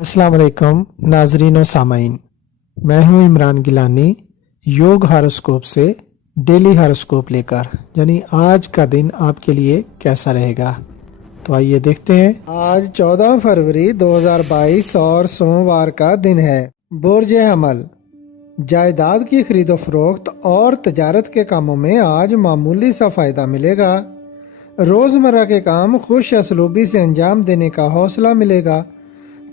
अस्सलाम वालेकुम नाजरीन और सामाइन, मैं हूं इमरान गिलानी योग हॉरोस्कोप से डेली हॉरोस्कोप लेकर, यानी आज का दिन आपके लिए कैसा रहेगा। तो आइए देखते हैं। आज 14 फरवरी 2022 और सोमवार का दिन है। बुर्ज हमल, जायदाद की खरीदो फरोख्त और तजारत के कामों में आज मामूली सा फायदा मिलेगा। रोजमर्रा के काम खुश असलूबी से अंजाम देने का हौसला मिलेगा।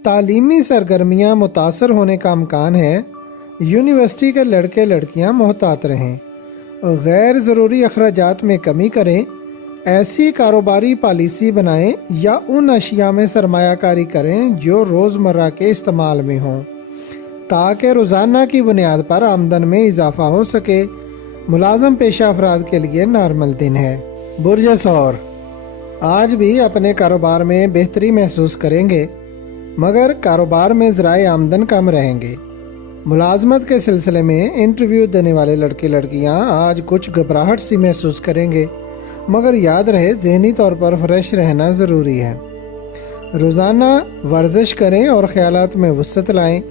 तालीमी सरगर्मियां मुतासर होने का अमकान है। यूनिवर्सिटी के लड़के लड़कियां मोहतात रहें। गैर ज़रूरी अखराजात में कमी करें। ऐसी कारोबारी पॉलिसी बनाएं या उन अशिया में सरमायाकारी करें जो रोज़मर्रा के इस्तेमाल में हों, ताकि रोज़ाना की बुनियाद पर आमदन में इजाफा हो सके। मुलाजम पेशा अफराद के लिए नॉर्मल दिन है। बुर्ज सौर, आज भी अपने कारोबार में बेहतरी महसूस करेंगे, मगर कारोबार में ज़राए आमदन कम रहेंगे। मुलाजमत के सिलसिले में इंटरव्यू देने वाले लड़के लड़कियां आज कुछ घबराहट सी महसूस करेंगे, मगर याद रहे ज़हनी तौर पर फ्रेश रहना ज़रूरी है। रोज़ाना वर्जिश करें और ख्यालात में वुसअत लाएं।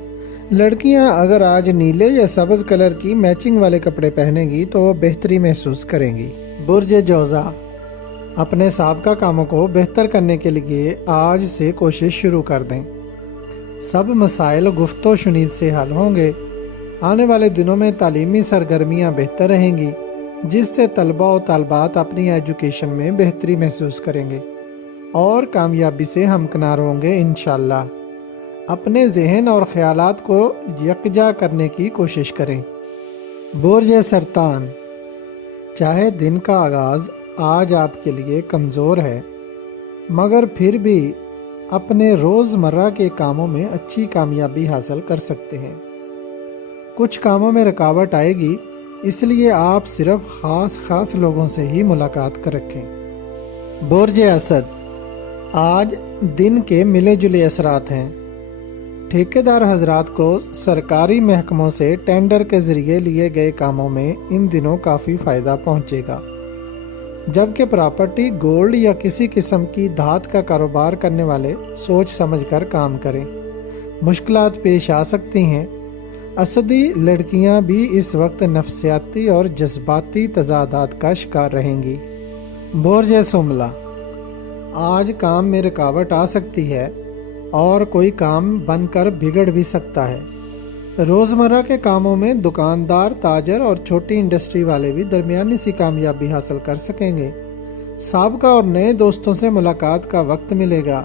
लड़कियां अगर आज नीले या सब्ज़ कलर की मैचिंग वाले कपड़े पहनेंगी तो वो बेहतरी महसूस करेंगी। बुर्ज जोज़ा, अपने साबका कामों को बेहतर करने के लिए आज से कोशिश शुरू कर दें। सब मसाइल गुफ्तो शुनीद से हल होंगे। आने वाले दिनों में तालीमी सरगर्मियां बेहतर रहेंगी, जिससे तलबा और तलबात अपनी एजुकेशन में बेहतरी महसूस करेंगे और कामयाबी से हमकिनार होंगे इंशाअल्लाह। अपने जहन और ख्यालात को यकजा करने की कोशिश करें। बुर्ज सरतान, चाहे दिन का आगाज़ आज आपके लिए कमज़ोर है, मगर फिर भी अपने रोज़मर्रा के कामों में अच्छी कामयाबी हासिल कर सकते हैं। कुछ कामों में रुकावट आएगी, इसलिए आप सिर्फ ख़ास लोगों से ही मुलाकात कर रखें। बुर्ज असद, आज दिन के मिले जुले असरात हैं। ठेकेदार हजरात को सरकारी महकमों से टेंडर के ज़रिए लिए गए कामों में इन दिनों काफ़ी फ़ायदा पहुँचेगा, जबकि प्रॉपर्टी, गोल्ड या किसी किस्म की धात का कारोबार करने वाले सोच समझकर काम करें। मुश्किलात पेश आ सकती हैं। असदी लड़कियां भी इस वक्त नफसियाती और जज्बाती तजादात का शिकार रहेंगी। बुर्ज सुमला, आज काम में रुकावट आ सकती है और कोई काम बनकर बिगड़ भी सकता है। रोज़मर्रा के कामों में दुकानदार, ताजर और छोटी इंडस्ट्री वाले भी दरमियानी सी कामयाबी हासिल कर सकेंगे। साबका और नए दोस्तों से मुलाकात का वक्त मिलेगा।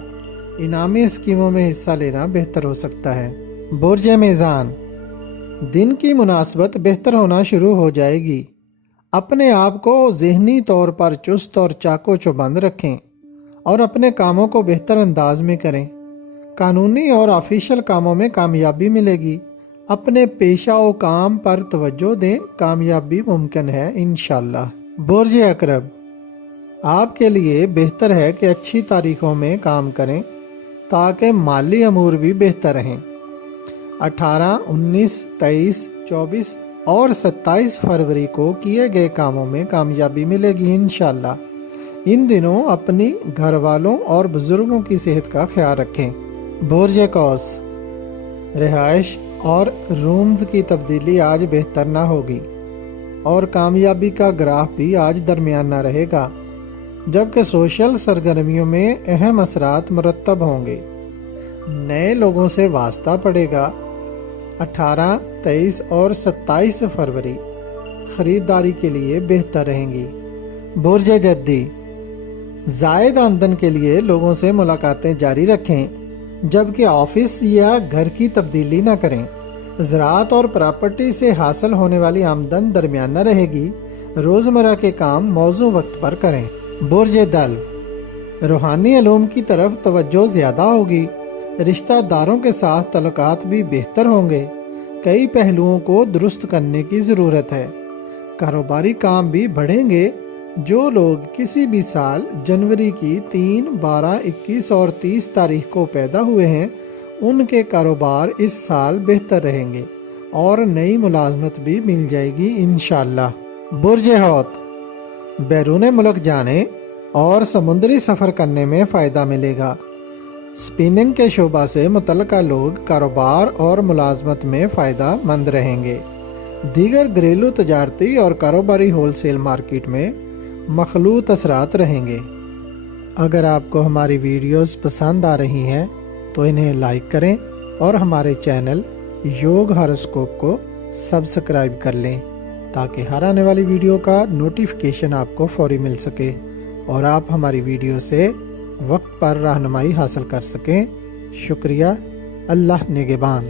इनामी स्कीमों में हिस्सा लेना बेहतर हो सकता है। बुर्ज मीज़ान, दिन की मुनासबत बेहतर होना शुरू हो जाएगी। अपने आप को ज़हनी तौर पर चुस्त और चाको चौबंद रखें और अपने कामों को बेहतर अंदाज में करें। कानूनी और ऑफिशियल कामों में कामयाबी मिलेगी। अपने पेशा और काम पर तवज्जो दें, कामयाबी मुमकिन है इंशाअल्लाह। बुर्ज अकरब, आपके लिए बेहतर है कि अच्छी तारीखों में काम करें ताकि माली अमूर भी बेहतर रहें। 18, 19, 23, 24 और 27 फरवरी को किए गए कामों में कामयाबी मिलेगी इंशाअल्लाह। इन दिनों अपनी घर वालों और बुजुर्गों की सेहत का ख्याल रखें। बुर्ज कौस, रिहाइश और रूम्स की तब्दीली आज बेहतर ना होगी और कामयाबी का ग्राफ भी आज दरमियाना रहेगा, जबकि सोशल सरगर्मियों में अहम असरात मुरतब होंगे। नए लोगों से वास्ता पड़ेगा। 18, 23 और 27 फरवरी खरीदारी के लिए बेहतर रहेंगी। बुर्ज जद्दी, जायद आमदन के लिए लोगों से मुलाकातें जारी रखें, जबकि ऑफिस या घर की तब्दीली न करें। ज़राअत और प्रॉपर्टी से हासिल होने वाली आमदन दरमियाना रहेगी। रोज़मर्रा के काम मौजू वक्त पर करें। बुर्ज दल, रूहानी अलूम की तरफ तवज्जो ज़्यादा होगी। रिश्तेदारों के साथ तल्लुकात भी बेहतर होंगे। कई पहलुओं को दुरुस्त करने की ज़रूरत है। कारोबारी काम भी बढ़ेंगे। जो लोग किसी भी साल जनवरी की 3, 12, 21 और 30 तारीख को पैदा हुए हैं, उनके कारोबार इस साल बेहतर रहेंगे और नई मुलाजमत भी मिल जाएगी इंशाअल्लाह। बुर्ज हौत, बैरून मुल्क जाने और समुद्री सफ़र करने में फ़ायदा मिलेगा। स्पिनिंग के शोबा से मुतल्लिका लोग कारोबार और मुलाजमत में फ़ायदा मंद रहेंगे। दीगर घरेलू तजारती और कारोबारी होलसेल मार्केट में मखलूत असरात रहेंगे। अगर आपको हमारी वीडियोस पसंद आ रही हैं तो इन्हें लाइक करें और हमारे चैनल योग हॉरोस्कोप को सब्सक्राइब कर लें ताकि हर आने वाली वीडियो का नोटिफिकेशन आपको फौरी मिल सके और आप हमारी वीडियो से वक्त पर रहनुमाई हासिल कर सकें। शुक्रिया। अल्लाह निगहबान।